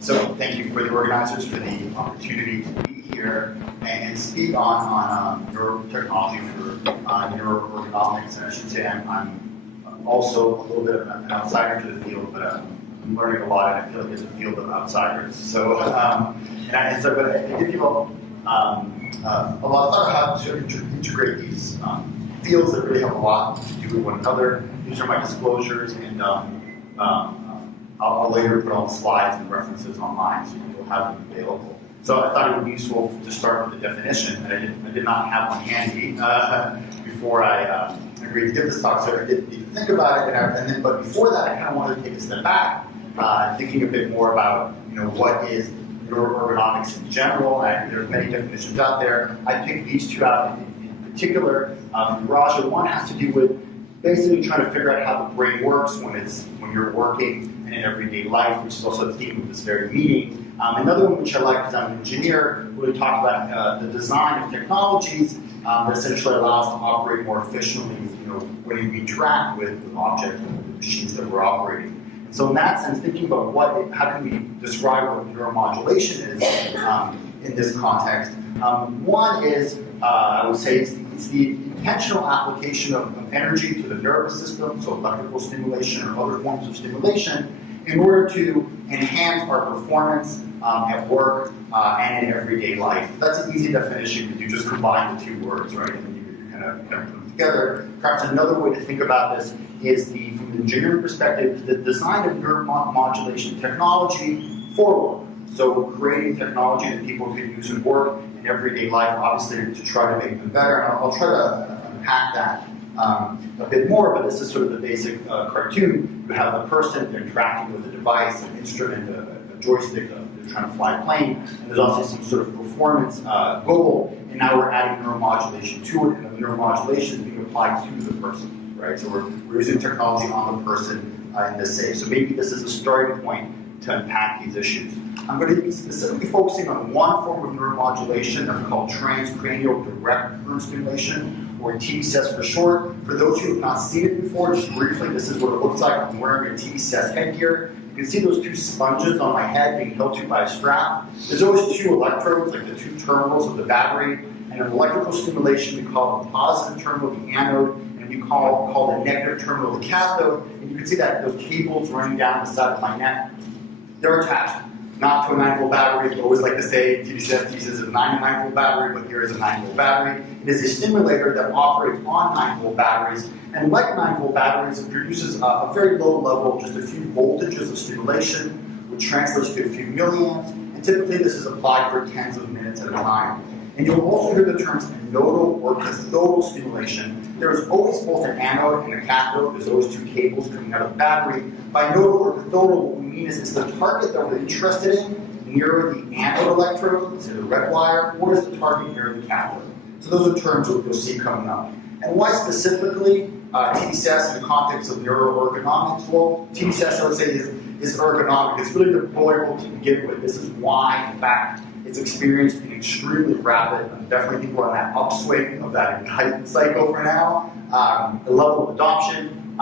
So thank you for the organizers for the opportunity to be here and speak on neurotechnology for neuroergonomics. And I should say I'm also a little bit of an outsider to the field, but I'm learning a lot, and I feel like there's a field of outsiders. So, but I give you a lot of thought how to integrate these fields that really have a lot to do with one another. These are my disclosures, and I'll later put all the slides and references online so you'll have them available. So I thought it would be useful to start with the definition, and I did not have one handy before I agreed to give this talk, so I did need to think about it. But before that, I kind of wanted to take a step back, thinking a bit more about what is neuroergonomics in general. There's many definitions out there. I picked these two out in particular from Raja. One has to do with basically trying to figure out how the brain works when you're working in everyday life, which is also the theme of this very meeting. Another one which I like, because I'm an engineer, really talk about the design of technologies that essentially allows us to operate more efficiently when you interact with objects and the machines that we're operating. And so in that sense, thinking about how can we describe what neuromodulation is in this context. One is, I would say, it's the intentional application of energy to the nervous system, so electrical stimulation or other forms of stimulation, in order to enhance our performance at work and in everyday life. That's an easy definition because you just combine the two words, right? And you kind of put them together. Perhaps another way to think about this is from the engineering perspective, the design of neuromodulation technology for work. So creating technology that people can use in work and everyday life, obviously, to try to make them better. And I'll try to unpack that a bit more, but this is sort of the basic cartoon. You have a person interacting with a device, an instrument, a joystick, they're trying to fly a plane, and there's also some sort of performance goal, and now we're adding neuromodulation to it, and the neuromodulation is being applied to the person, right? So we're using technology on the person in this case. So maybe this is a starting point to unpack these issues. I'm going to be specifically focusing on one form of neuromodulation that's called transcranial direct current stimulation, or tDCS for short. For those who have not seen it before, just briefly, this is what it looks like. I'm wearing a tDCS headgear. You can see those two sponges on my head being held to by a strap. There's always two electrodes, like the two terminals of the battery, and in electrical stimulation, we call the positive terminal the anode, and we call the negative terminal the cathode. And you can see that those cables running down the side of my neck, they're attached not to a 9-volt battery. I always like to say tDCS uses a 99-volt battery, but here is a 9-volt battery. It is a stimulator that operates on 9-volt batteries, and like 9-volt batteries, it produces a very low level, just a few voltages of stimulation, which translates to a few milliamps, and typically this is applied for tens of minutes at a time. And you'll also hear the terms nodal or cathodal stimulation. There is always both an anode and a cathode. There's always two cables coming out of the battery. By nodal or cathodal, what we mean is it's the target that we're interested in near the anode electrode, so the red wire, or is the target near the cathode. So those are terms that you'll see coming up. And why specifically tDCS in the context of neuroergonomics? Well, tDCS, I would say, is ergonomic. It's really deployable to begin with. This is why, in fact, it's experienced an extremely rapid, definitely people are on that upswing of that ignite cycle for now. The level of adoption,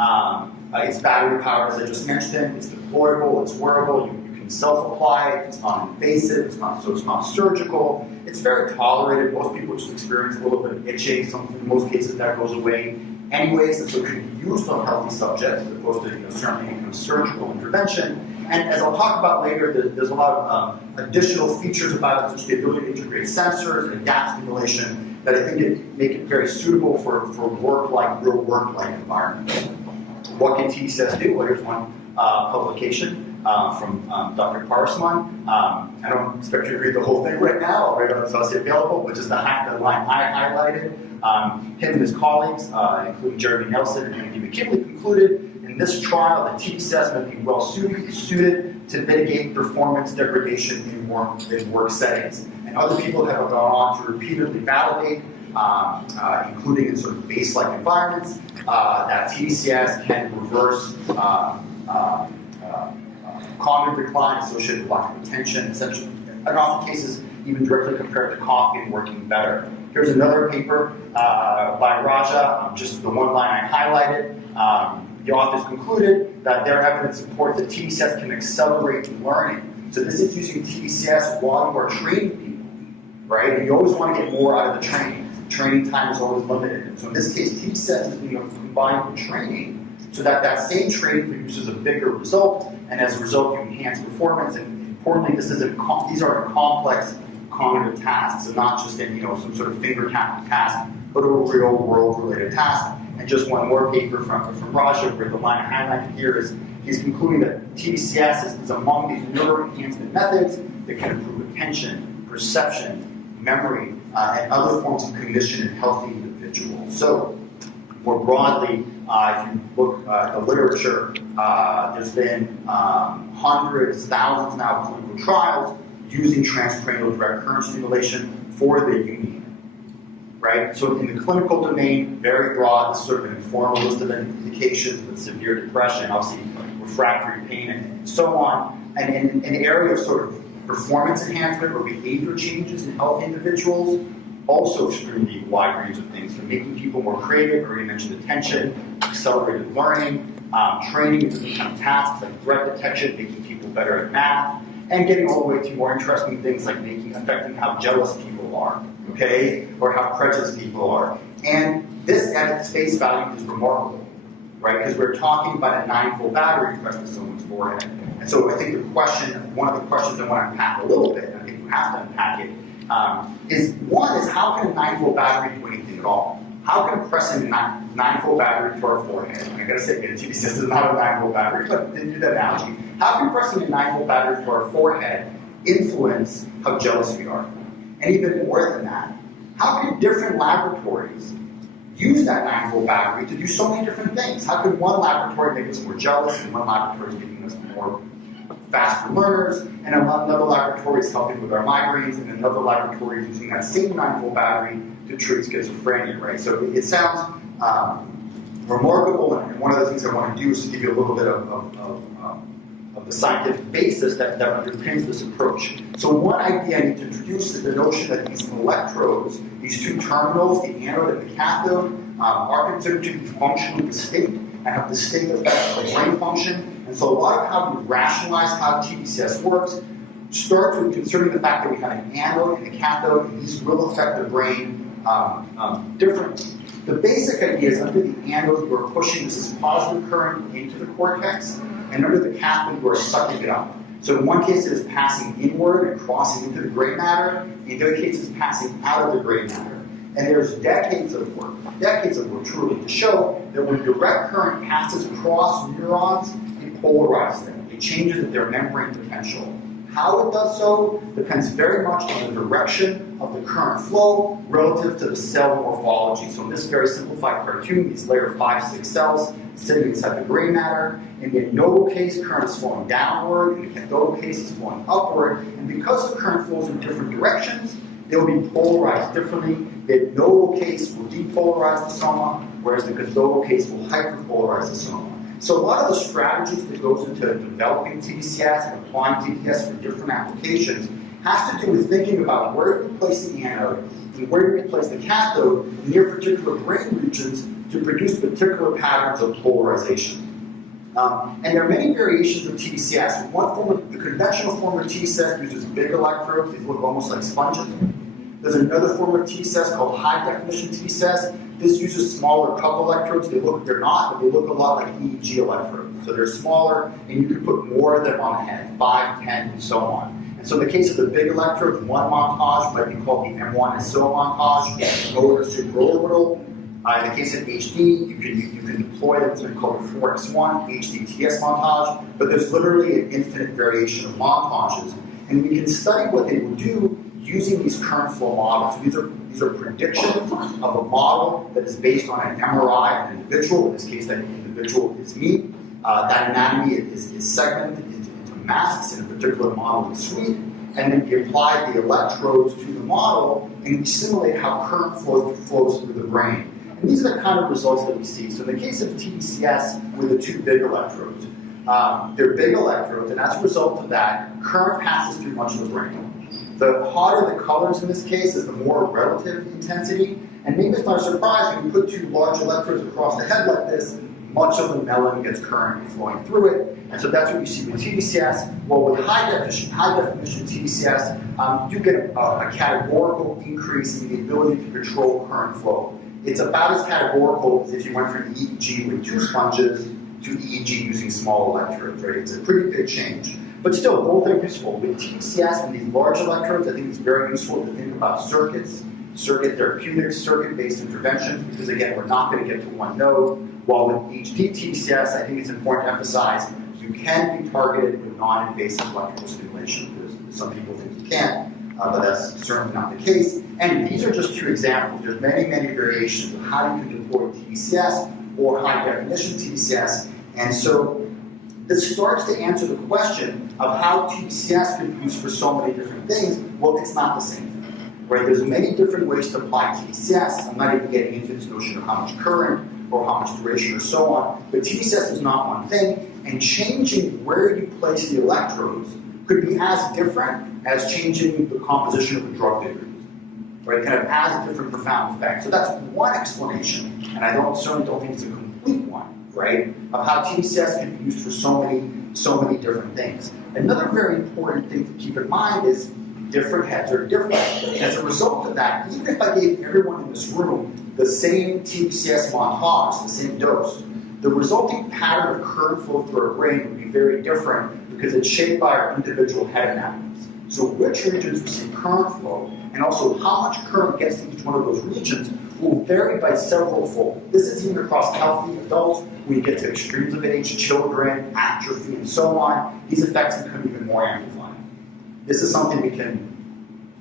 it's battery powered, as I just mentioned, it's deployable, it's wearable, you can self-apply it, it's non-invasive, it's not surgical, it's very tolerated. Most people just experience a little bit of itching, in most cases that goes away anyways, and so it can be used on healthy subjects as opposed to certainly any kind of surgical intervention. And as I'll talk about later, there's a lot of additional features about it, such as the ability to integrate sensors and adapt stimulation that I think make it very suitable for real work-like environments. What can tDCS do? Well, here's one publication from Dr. Parsman. I don't expect you to read the whole thing right now. I'll write it on the available, but just the line I highlighted. Him and his colleagues, including Jeremy Nelson and Andy McKinley, concluded in this trial that tDCS may be well suited to mitigate performance degradation in work settings. And other people have gone on to repeatedly validate, including in sort of base-like environments, that tDCS can reverse cognitive decline associated with lack of attention, essentially, in often cases even directly compared to coffee and working better. Here's another paper by Raja, just the one line I highlighted. the authors concluded that their evidence supports that tDCS can accelerate learning. So this is using tDCS while you are training people, right? And you always want to get more out of the training. Training time is always limited. And so in this case, tDCS is being combined with training so that that same training produces a bigger result, and as a result, you enhance performance. And importantly, these are complex cognitive tasks, and not just in some sort of finger tapping task, but a real world related task. And just one more paper from Raja, where the line highlighted here is he's concluding that tDCS is among these neuro enhancement methods that can improve attention, perception, memory, and other forms of cognition in healthy individuals. So, more broadly, if you look at the literature, there's been hundreds, thousands now of clinical trials using transcranial direct current stimulation for the union. Right? So in the clinical domain, very broad, this is sort of an informal list of indications with severe depression, obviously refractory pain, and so on. And in an area of sort of performance enhancement or behavior changes in healthy individuals, also extremely wide range of things, from making people more creative, already mentioned attention, accelerated learning, training in different kind of tasks like threat detection, making people better at math, and getting all the way to more interesting things like affecting how jealous people are, okay, or how prejudiced people are. And this at its face value is remarkable, right? Because we're talking about a 9-volt battery pressed to someone's forehead. And so I think one of the questions I want to unpack a little bit, and I think you have to unpack it, is how can a 9-volt battery do anything at all? How can pressing a 9-volt battery to our forehead, and I gotta say, tDCS is not a 9-volt battery, but didn't do that analogy. How can pressing a 9-volt battery to our forehead influence how jealous we are? And even more than that, how can different laboratories use that 9-volt battery to do so many different things? How could one laboratory make us more jealous, and one laboratory is making us more faster learners, and another laboratory is helping with our migraines, and another laboratory is using that same 9-volt battery to treat schizophrenia, right? So it sounds remarkable, and one of the things I want to do is to give you a little bit of the scientific basis that underpins this approach. So one idea I need to introduce is the notion that these electrodes, these two terminals, the anode and the cathode, are considered to be functionally distinct and have distinct effects on brain function. And so a lot of how we rationalize how tDCS works starts with considering the fact that we have an anode and a cathode, and these will affect the brain differently. The basic idea is under the anode, you are pushing this positive current into the cortex, and under the cathode, you are sucking it up. So in one case, it is passing inward and crossing into the gray matter. In the other case, it's passing out of the gray matter. And there's decades of work truly, to show that when direct current passes across neurons, it polarizes them. It changes their membrane potential. How it does so depends very much on the direction of the current flow relative to the cell morphology. So in this very simplified cartoon, these layer 5-6 cells sitting inside the gray matter. In the nodal case, current is flowing downward. In the cathodal case, it's flowing upward. And because the current flows in different directions, they'll be polarized differently. The nodal case will depolarize the soma, whereas the cathodal case will hyperpolarize the soma. So a lot of the strategies that goes into developing tDCS and applying tDCS for different applications has to do with thinking about where do we place the anode and where do we place the cathode near particular brain regions to produce particular patterns of polarization. And there are many variations of tDCS. The conventional form of tDCS uses big electrodes. These look almost like sponges. There's another form of tDCS called high-definition tDCS. This uses smaller cup electrodes. They're not, but they look a lot like EEG electrodes. So they're smaller, and you can put more of them on the head, 5, 10, and so on. And so in the case of the big electrodes, one montage might be called the M1 and so montage, lower supraorbital. In the case of HD, you can deploy them to called a 4x1 HDTS montage, but there's literally an infinite variation of montages. And we can study what they will do using these current flow models. These are predictions of a model that is based on an MRI of an individual. In this case, that individual is me. That anatomy is segmented into masks in a particular model suite, and then we apply the electrodes to the model, and we simulate how current flows through the brain. And these are the kind of results that we see. So in the case of tDCS, with the two big electrodes, they're big electrodes, and as a result of that, current passes through much of the brain. The hotter the colors in this case is the more relative intensity. And maybe it's not a surprise when you put two large electrodes across the head like this, much of the melon gets current flowing through it. And so that's what you see with tDCS. Well, with high definition tDCS, you get a categorical increase in the ability to control current flow. It's about as categorical as if you went from EEG with 2 sponges to EEG using small electrodes, right? It's a pretty big change. But still, both are useful. With tDCS and these large electrodes, I think it's very useful to think about circuits, circuit therapeutics, circuit-based interventions, because again, we're not going to get to one node. While with tDCS, I think it's important to emphasize you can be targeted with non-invasive electrical stimulation. Some people think you can't, but that's certainly not the case. And these are just 2 examples. There's many, many variations of how you can deploy tDCS or high-definition tDCS. And so this starts to answer the question of how tDCS can be used for so many different things. Well, it's not the same thing, right? There's many different ways to apply tDCS. I'm not even getting into this notion of how much current or how much duration or so on. But tDCS is not one thing, and changing where you place the electrodes could be as different as changing the composition of the drug that you're using, right? Kind of has a different profound effect. So that's one explanation, and I certainly don't think it's a complete one, right? Of how tDCS can be used for so many different things. Another very important thing to keep in mind is different heads are different. As a result of that, even if I gave everyone in this room the same tDCS montage, the same dose, the resulting pattern of current flow through our brain would be very different because it's shaped by our individual head anatomies. So which regions receive current flow, and also how much current gets to each one of those regions will vary by several fold. This is even across healthy adults. When you get to extremes of age, children, atrophy, and so on, these effects become even more amplified. This is something we can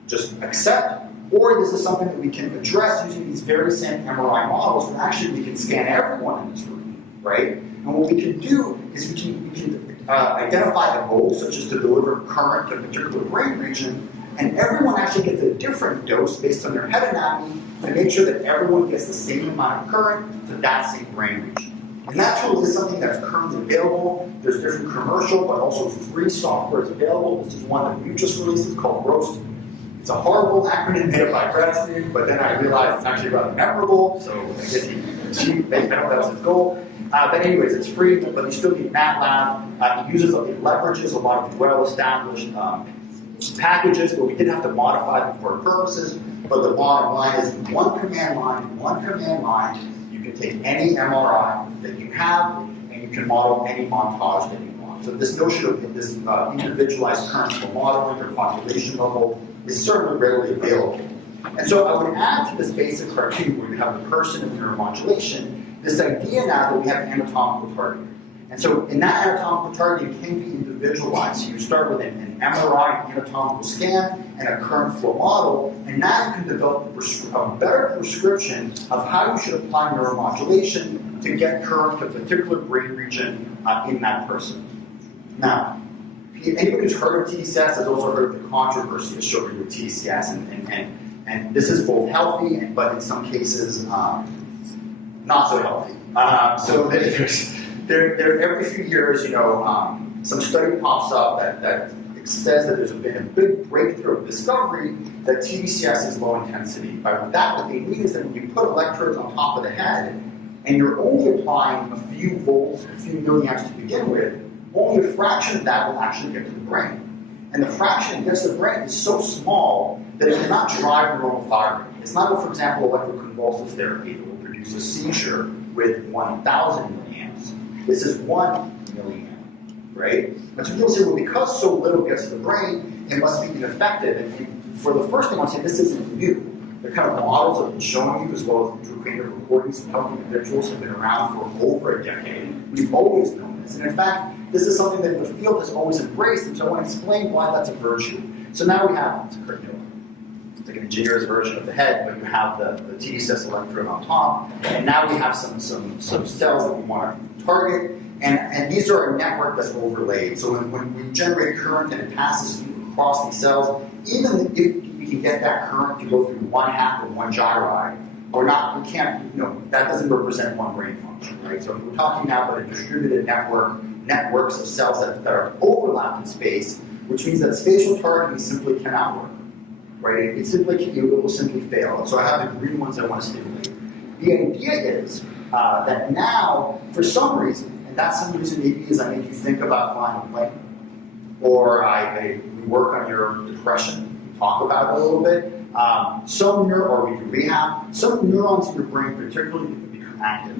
just accept, or this is something that we can address using these very same MRI models, and actually we can scan everyone in this room, right? And what we can do is we can identify a goal, such as to deliver current to a particular brain region, and everyone actually gets a different dose based on their head anatomy to make sure that everyone gets the same amount of current to that same brain region. And that tool is something that's currently available. There's different commercial but also free software is available. This is one that we just released. It's called ROAST. It's a horrible acronym made up by Bradstreet, but then I realized it's actually rather memorable, so I guess that was his goal. But anyways, it's free, but you still need MATLAB. It leverages a lot of well-established packages, but we did have to modify them for our purposes. But the bottom line is one command line, you can take any MRI that you have, and you can model any montage that you want. So this notion of this individualized current flow modeling or population level is certainly readily available. And so I would add to this basic cartoon where you have the person and neuromodulation, this idea now that we have anatomical targeting. And so in that anatomical targeting can be individualized. So you start with an MRI anatomical scan and a current flow model, and now you can develop a better prescription of how you should apply neuromodulation to get current to a particular brain region in that person. Now, anybody who's heard of tDCS has also heard of the controversy associated with tDCS, and this is both healthy, but in some cases not so healthy. So every few years, some study pops up that says that there's been a big breakthrough of discovery that tDCS is low intensity. By that, what they mean is that when you put electrodes on top of the head, and you're only applying a few volts, a few milliamps to begin with, only a fraction of that will actually get to the brain. And the fraction that gets to the brain is so small that it cannot drive neuronal firing. It's not, for example, electroconvulsive therapy that will produce a seizure with 1,000 milliamps. This is 1 milliamp, right? And so people say, well, because so little gets to the brain, it must be ineffective. And for the first thing, I want to say this isn't new. The kind of models I've been showing you, as well as the intracranial recordings of healthy individuals, have been around for over a decade. We've always known this. And in fact, this is something that the field has always embraced, and so I want to explain why that's a virtue. So now we have, it's like an engineer's version of the head, but you have the tDCS electrode on top, and now we have some cells that we want to target, and these are a network that's overlaid. So when we generate current and it passes across these cells, even if we can get that current to go through 1/2 of one gyri, or not, we can't, that doesn't represent one brain function, right? So we're talking now about a distributed networks of cells that are overlapped in space, which means that spatial targeting simply cannot work, right? It will simply fail. So I have the green ones I want to stimulate. The idea is that now, for some reason, and that some reason maybe is I make you think about flying a plane, or we work on your depression, we talk about it a little bit. Or we do rehab, some neurons in your brain particularly become active.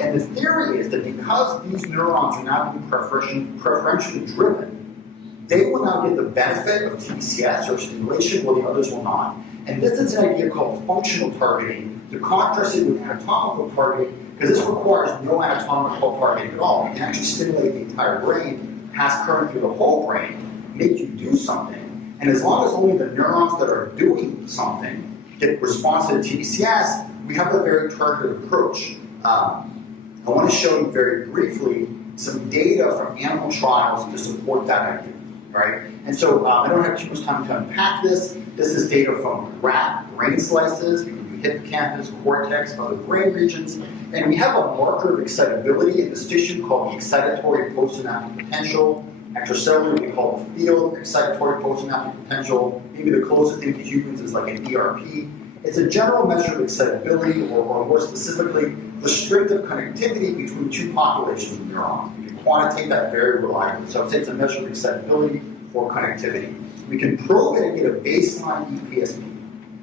And the theory is that because these neurons are now being preferentially driven, they will now get the benefit of tDCS or stimulation while the others will not. And this is an idea called functional targeting to contrast it with anatomical targeting, because this requires no anatomical targeting at all. You can actually stimulate the entire brain, pass current through the whole brain, make you do something. And as long as only the neurons that are doing something get responsive to tDCS, we have a very targeted approach. I want to show you very briefly some data from animal trials to support that idea, right? And so I don't have too much time to unpack this. This is data from rat brain slices. We can do hippocampus, cortex, other brain regions. And we have a marker of excitability in this tissue called the excitatory postsynaptic potential. Extracellular, we call the field excitatory postsynaptic potential. Maybe the closest thing to humans is like an ERP. It's a general measure of excitability, or more specifically, restrictive connectivity between two populations of neurons. We can quantitate that very reliably. So I'd say it's a measure of excitability or connectivity. We can probe it and get a baseline EPSP.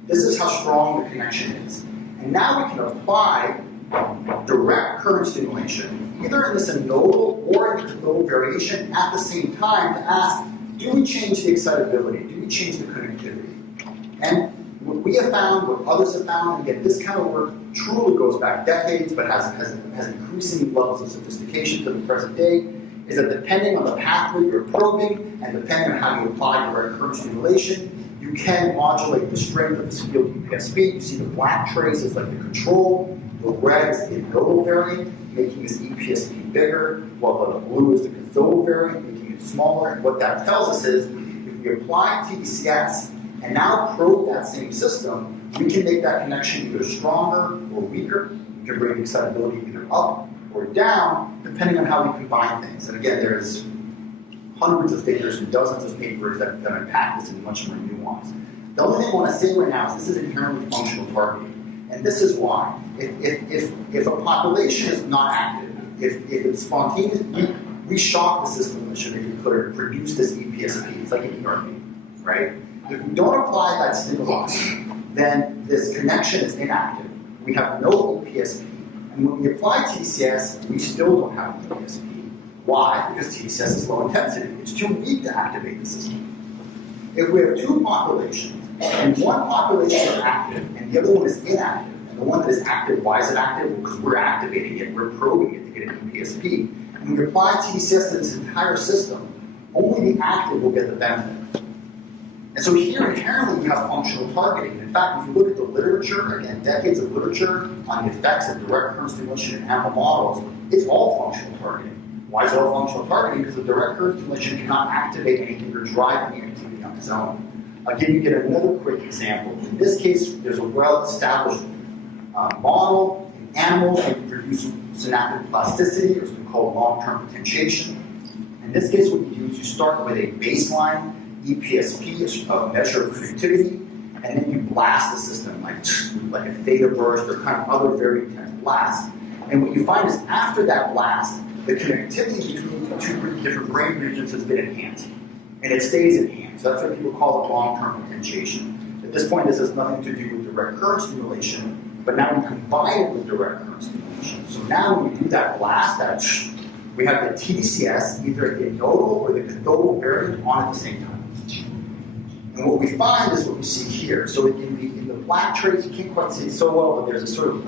This is how strong the connection is. And now we can apply direct current stimulation, either in this nodal or in the nodal variation at the same time to ask, do we change the excitability? Do we change the connectivity? And what we have found, what others have found, and again, this kind of work truly goes back decades, but has increasing levels of sophistication to the present day, is that depending on the pathway you're probing, and depending on how you apply direct current stimulation, you can modulate the strength of this field EPSP. You see the black trace is like the control, the red is the nodal variant, making this EPSP bigger, while the blue is the cathodal variant, making it smaller. And what that tells us is, if we apply tDCS, and now probe that same system, we can make that connection either stronger or weaker. We can bring excitability either up or down, depending on how we combine things. And again, there's hundreds of figures and dozens of papers that unpack this in much more nuance. The only thing I want to say right now is this is inherently functional targeting. And this is why. If a population is not active, if it's spontaneous, we shock the system that should make it clear to produce this EPSP. It's like an ERP, right? If we don't apply that stimuli, then this connection is inactive. We have no EPSP. And when we apply tDCS, we still don't have an EPSP. Why? Because tDCS is low intensity. It's too weak to activate the system. If we have two populations, and one population is active, and the other one is inactive, and the one that is active, why is it active? Well, because we're activating it, we're probing it to get an EPSP. And when we apply tDCS to this entire system, only the active will get the benefit. And so here, inherently, you have functional targeting. In fact, if you look at the literature, again, decades of literature on the effects of direct current stimulation in animal models, it's all functional targeting. Why is it all functional targeting? Because the direct current stimulation cannot activate anything or drive any activity on its own. I'll give you another quick example. In this case, there's a well-established model in animals that produce synaptic plasticity, or something called long-term potentiation. In this case, what you do is you start with a baseline EPSP, a measure of connectivity, and then you blast the system like a theta burst or kind of other very intense blasts. And what you find is after that blast, the connectivity between the two different brain regions has been enhanced. And it stays enhanced. So that's what people call it long-term potentiation. At this point, this has nothing to do with direct current stimulation, but now we combine it with direct current stimulation. So now when we do that blast, we have the tDCS, either the nodal or the cathodal variant on at the same time. And what we find is what we see here. So in the black trace, you can't quite see it so well, but there's a sort of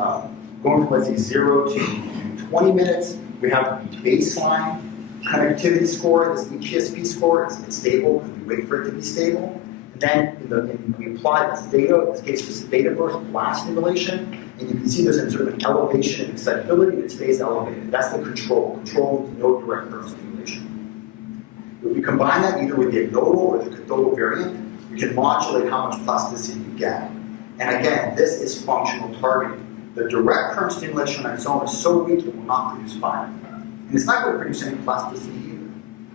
going from, let's say, 0 to 20 minutes. We have the baseline connectivity score, this EPSP score. It's stable because we wait for it to be stable. And then we apply the theta, in this case, this theta burst blast stimulation. And you can see there's a sort of an elevation in excitability that stays elevated. That's the control. Control with no direct current stimulation. If we combine that either with the nodal or the cathodal variant, we can modulate how much plasticity you get. And again, this is functional targeting. The direct current stimulation on its own is so weak it will not produce fire. And it's not going to produce any plasticity either.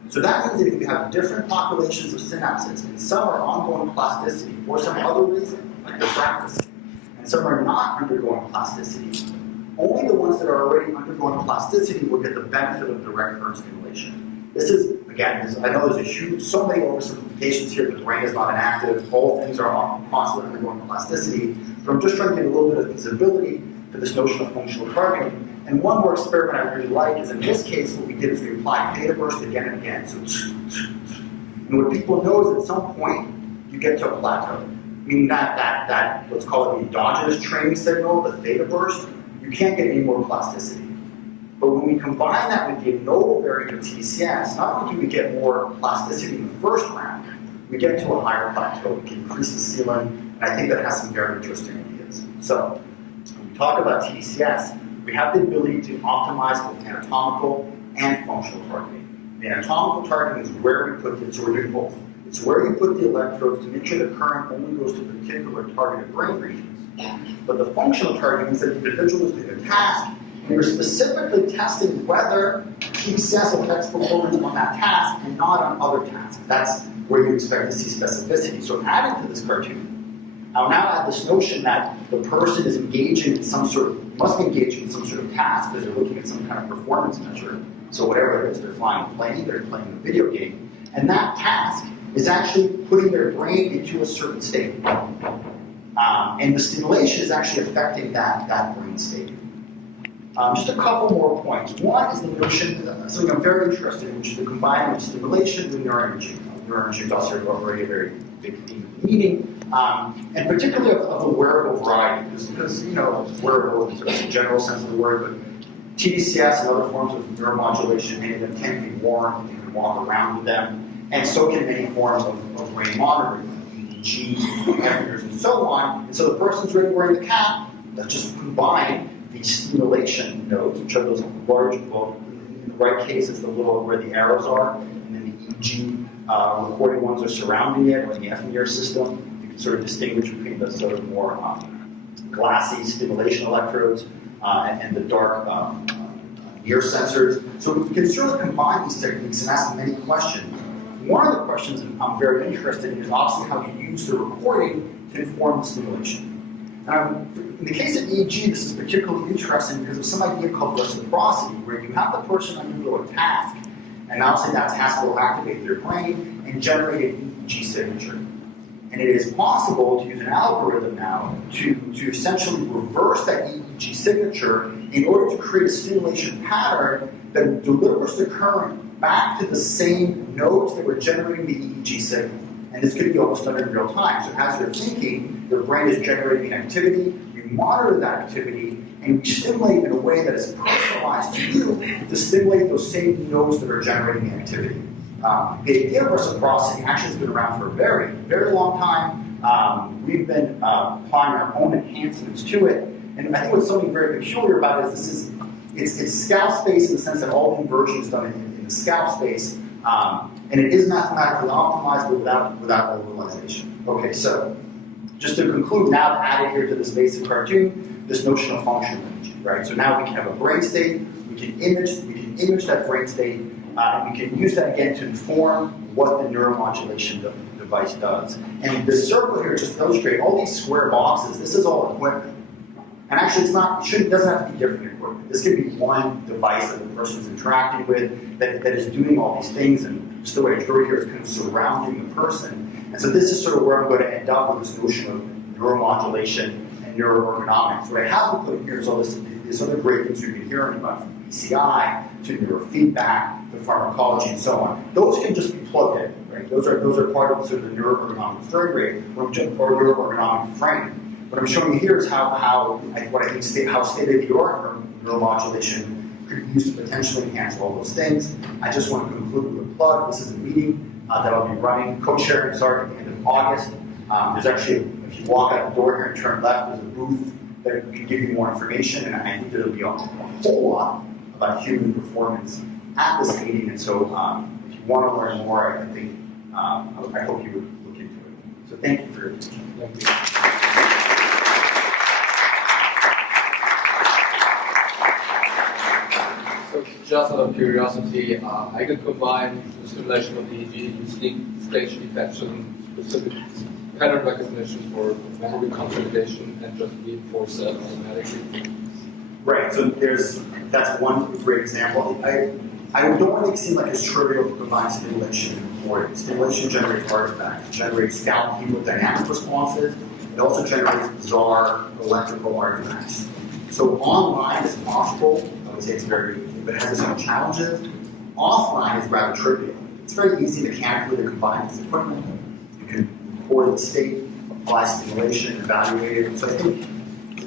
So that means that if you have different populations of synapses, and some are ongoing plasticity for some other reason, like refracticity, and some are not undergoing plasticity, only the ones that are already undergoing plasticity will get the benefit of direct current stimulation. This is, again, I know there's a huge, so many oversimplifications here. The brain is not inactive. All things are constantly undergoing plasticity. But I'm just trying to get a little bit of visibility to this notion of functional targeting. And one more experiment I really like is, in this case, what we did is we applied theta burst again and again. So, and what people know is at some point, you get to a plateau. Meaning that let's call it the endogenous training signal, the theta burst, you can't get any more plasticity. But when we combine that with the nodal variant of tDCS, not only do we get more plasticity in the first round, we get to a higher plateau. We can increase the ceiling, and I think that has some very interesting ideas. So, when we talk about tDCS, we have the ability to optimize both anatomical and functional targeting. The anatomical targeting is where we put it, so we're doing both. It's where you put the electrodes to make sure the current only goes to particular targeted brain regions. But the functional targeting is that the individual is doing a task, and you're specifically testing whether tDCS affects performance on that task and not on other tasks. That's where you expect to see specificity. So adding to this cartoon, I'll now add this notion that the person is engaging in must engage in some sort of task because they're looking at some kind of performance measure. So whatever it is, they're flying a plane, they're playing a video game, and that task is actually putting their brain into a certain state. And the stimulation is actually affecting that brain state. Just a couple more points. One is the notion, something I'm very interested in, which is the combining of stimulation with neuroimaging. Neuroimaging is also already a very big theme of the meeting, and particularly of the wearable variety, because wearable is a general sense of the word, but tDCS and other forms of neuromodulation, many of them can be worn, you can walk around with them. And so can many forms of brain monitoring, EEG, fNIRS, and so on. And so the person's really wearing the cap. Let's just combine these stimulation nodes, which are those large, well, in the right case, it's the little where the arrows are, and then the EEG recording ones are surrounding it, or the fNIRS system. You can sort of distinguish between the sort of more glassy stimulation electrodes and the dark ear sensors. So we can sort of combine these techniques and ask many questions. One of the questions that I'm very interested in is obviously how you use the recording to inform the stimulation. In the case of EEG, this is particularly interesting because of some idea called reciprocity, where you have the person undergo a task, and obviously that task will activate their brain and generate an EEG signature. And it is possible to use an algorithm now to essentially reverse that EEG signature in order to create a stimulation pattern that delivers the current back to the same nodes that were generating the EEG signal. And this could be almost done in real time. So as you're thinking, your brain is generating activity, you monitor that activity, and you stimulate in a way that is personalized to you to stimulate those same nodes that are generating the activity. The idea of reciprocity actually has been around for a very, very long time. We've been applying our own enhancements to it. And I think what's something very peculiar about it is it's scalp space in the sense that all the inversion is done in the scalp space, and it is mathematically optimized, but without localization. Okay, so just to conclude, now I've added here to this basic cartoon this notion of functional imaging, right? So now we can have a brain state, we can image that brain state, and we can use that again to inform what the neuromodulation device does. And this circle here, just to illustrate, all these square boxes, this is all equipment. And actually, it doesn't have to be different equipment. This could be one device that the person is interacting with that is doing all these things, and just the way I drew it here is kind of surrounding the person. And so this is sort of where I'm going to end up with this notion of neuromodulation and neuroergonomics. What I haven't put in here is all these other great things you've been hearing about, from BCI to neurofeedback to pharmacology and so on. Those can just be plugged in, right? Those are part of sort of the neuroergonomic frame rate, or neuroergonomic frame. What I'm showing you here is how state-of-the-art neuromodulation could be used to potentially enhance all those things. I just want to conclude with a plug. This is a meeting that I'll be running, co-chairing starting at the end of August. There's actually, if you walk out the door here and turn left, there's a booth that can give you more information, and I think there'll be a whole lot about human performance at this meeting. And so if you want to learn more, I think I hope you would look into it. So thank you for your attention. Thank you. Just out of curiosity, I could combine the simulation of EEG using stage detection, specific pattern recognition for memory consolidation, and just reinforce that automatically. Right, so that's one great example. I don't want it to seem like it's trivial to combine stimulation and recording. Stimulation generates artifacts, generates scalp hemodynamic responses. It also generates bizarre electrical artifacts. So online is possible. I would say it's very easy, but it has its own challenges. Offline is rather trivial. It's very easy mechanically to combine this equipment. You can record the state, apply stimulation, evaluate it. So I think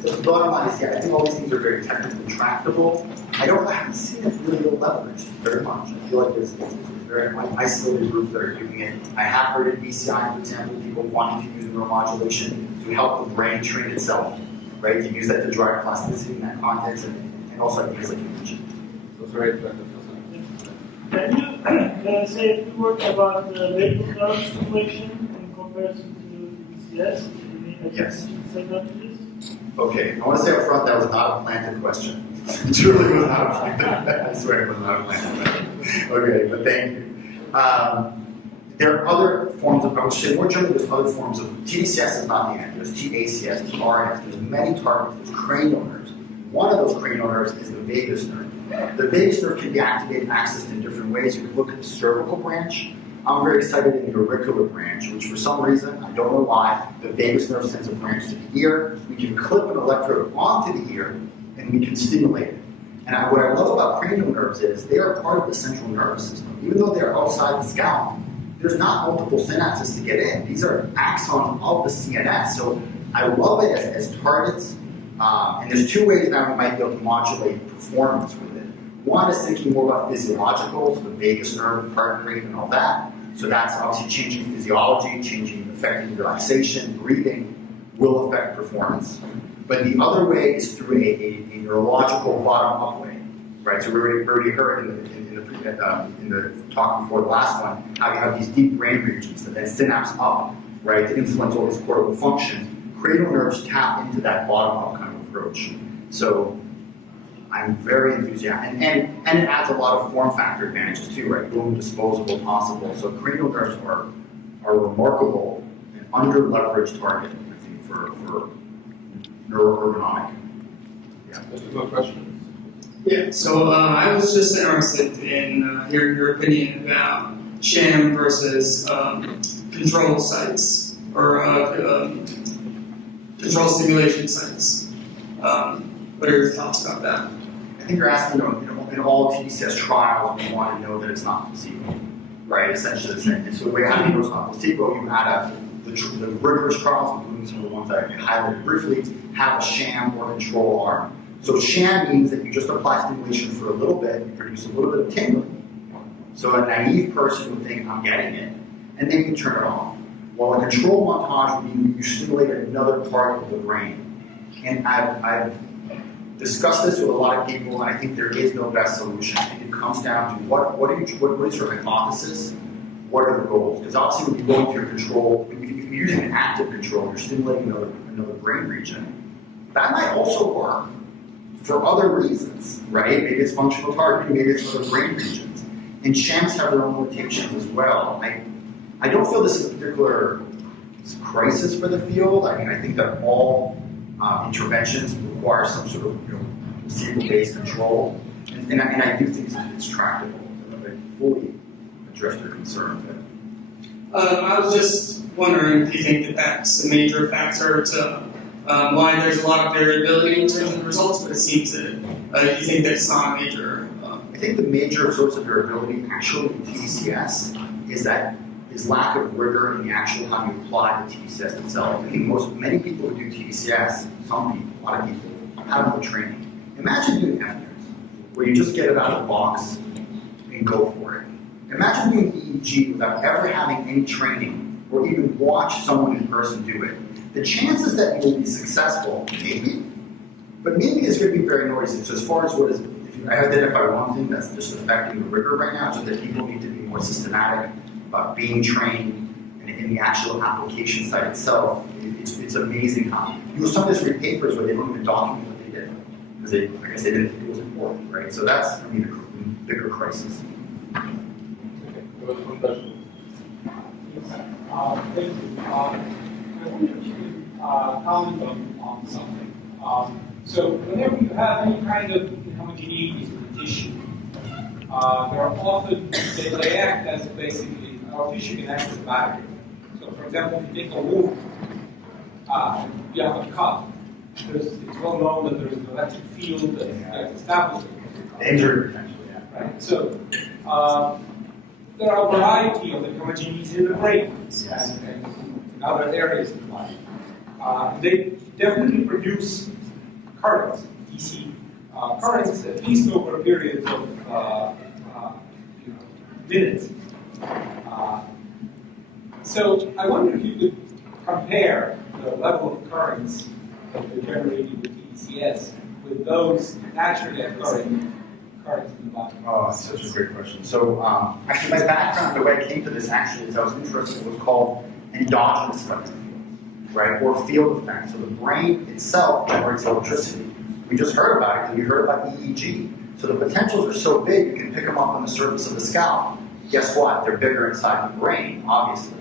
the bottom line is, I think all these things are very technically tractable. I haven't seen it really leveraged very much. I feel like there's very isolated groups that are doing it. I have heard at BCI, for example, people wanting to use neuromodulation to help the brain train itself, right? To use that to drive plasticity in that context, and also ideas like you mentioned. So very effective. Can you say a few words about the vagus nerve stimulation in comparison to tDCS? Yes. Advantages? Okay, I want to say up front that was not a planted question. It truly was not a planted. I swear it was not a planted question. Okay, but thank you. There are other forms of, I would say more generally, there's other forms of, tDCS is not the end. There's tACS, tRNS, there's many targets, there's cranial nerves. One of those cranial nerves is the vagus nerve. The vagus nerve can be activated and accessed in different ways. You can look at the cervical branch. I'm very excited in the auricular branch, which for some reason, I don't know why, the vagus nerve sends a branch to the ear. We can clip an electrode onto the ear, and we can stimulate it. And what I love about cranial nerves is they are part of the central nervous system. Even though they're outside the scalp, there's not multiple synapses to get in. These are axons of the CNS. So I love it as targets. And there's two ways now we might be able to modulate performance with it. One is thinking more about physiological, so the vagus nerve, heart rate, and all that. So that's obviously changing physiology, affecting relaxation, breathing will affect performance. But the other way is through a neurological bottom-up way, right? So we already heard in the talk before the last one how you have these deep brain regions that then synapse up, right, to influence all these cortical functions. Cranial nerves tap into that bottom-up kind of approach. So I'm very enthusiastic. And it adds a lot of form factor advantages too, right? Boom, disposable, possible. So cranial nerves are a remarkable and under-leveraged target, I think, for neuroergonomic. Yeah. There's more questions. Yeah, so I was just interested in hearing your opinion about sham versus control sites or control stimulation sites. What are your thoughts about that? I think you're asking, in all tDCS trials, we want to know that it's not placebo, right? Essentially the same. And so the way how do you know it's not placebo, you add up the rigorous trials, including some of the ones that I highlighted briefly, have a sham or control arm. So sham means that you just apply stimulation for a little bit, you produce a little bit of tingling. So a naive person would think, I'm getting it, and then you turn it off. While a control montage would mean you stimulate another part of the brain. And I've discussed this with a lot of people, and I think there is no best solution. I think it comes down to what is your hypothesis? What are the goals? Because obviously when you're going through control, if you're using an active control, you're stimulating another brain region. That might also work for other reasons, right? Maybe it's functional targeting, maybe it's other brain regions. And shams have their own limitations as well. I don't feel this is a particular crisis for the field. I mean, I think that all interventions require some sort of placebo-based control. And I do think it's tractable. I fully address your concern. I was just wondering if you think that that's a major factor to why there's a lot of variability in terms of the results, but it seems that you think that's not a major. I think the major source of variability actually in tDCS is lack of rigor in the actual how you apply the tDCS itself. I think many people who do tDCS, some people, a lot of people, have no training. Imagine doing fNIRS, where you just get it out of the box and go for it. Imagine doing EEG without ever having any training or even watch someone in person do it. The chances that you will be successful, maybe, but maybe it's going to be very noisy. So as far as if I identify one thing that's just affecting the rigor right now, it's just that people need to be more systematic about being trained and in the actual application site itself. It's amazing how you'll sometimes read papers where they don't even document what they did because I guess they didn't think it was important, right? So that's, a bigger crisis. Okay, there was one question. Thank you. I wanted to comment on something. So whenever you have any kind of inhomogeneities in the tissue, there are often, they act as basically, our tissue can act as a battery. So for example, if you take a wound, you have a cut, it's well known that there is an electric field that gets established. Injury potentially, yeah. Right? So there are a variety of the homogeneities in the brain and in other areas of life. They definitely produce currents, DC currents, at least over a period of minutes. So I wonder if you could compare the level of currents that are generated with tDCS with those naturally occurring currents in the body. Oh, that's such a great question. So actually my background, the way I came to this actually is I was interested in what's called endogenous electric field, right, or field effect. So the brain itself generates electricity. We just heard about it, you heard about EEG. So the potentials are so big, you can pick them up on the surface of the scalp. Guess what? They're bigger inside the brain, obviously.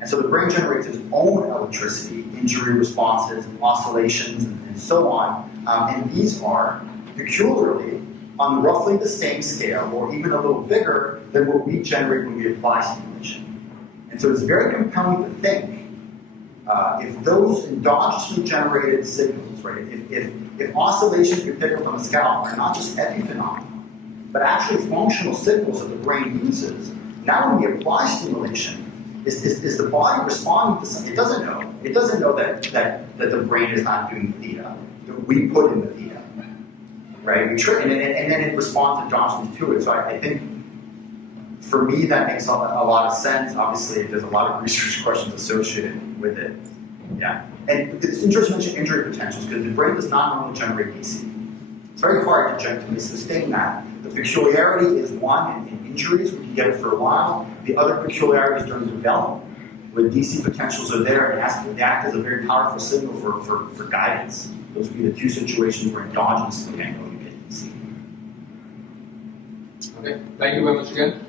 And so the brain generates its own electricity, injury responses, oscillations, and so on. And these are peculiarly on roughly the same scale, or even a little bigger than what we generate when we apply stimulation. And so it's very compelling to think if those endogenously generated signals, right, if oscillations we pick up on the scalp are not just epiphenomena, but actually functional signals that the brain uses, now when we apply stimulation, is the body responding to something? It doesn't know. It doesn't know that the brain is not doing theta, that we put in the theta. Right? We and then it responds endogenously to it. So I think, for me, that makes a lot of sense. Obviously, there's a lot of research questions associated with it. Yeah. And it's interesting to mention injury potentials, because the brain does not normally generate DC. It's very hard to sustain that. The peculiarity is, one, in injuries, we can get it for a while. The other peculiarity is during development, where DC potentials are there, it has to act as a very powerful signal for guidance. Those would be the two situations where endogenously you get DC. Okay, thank you very much again.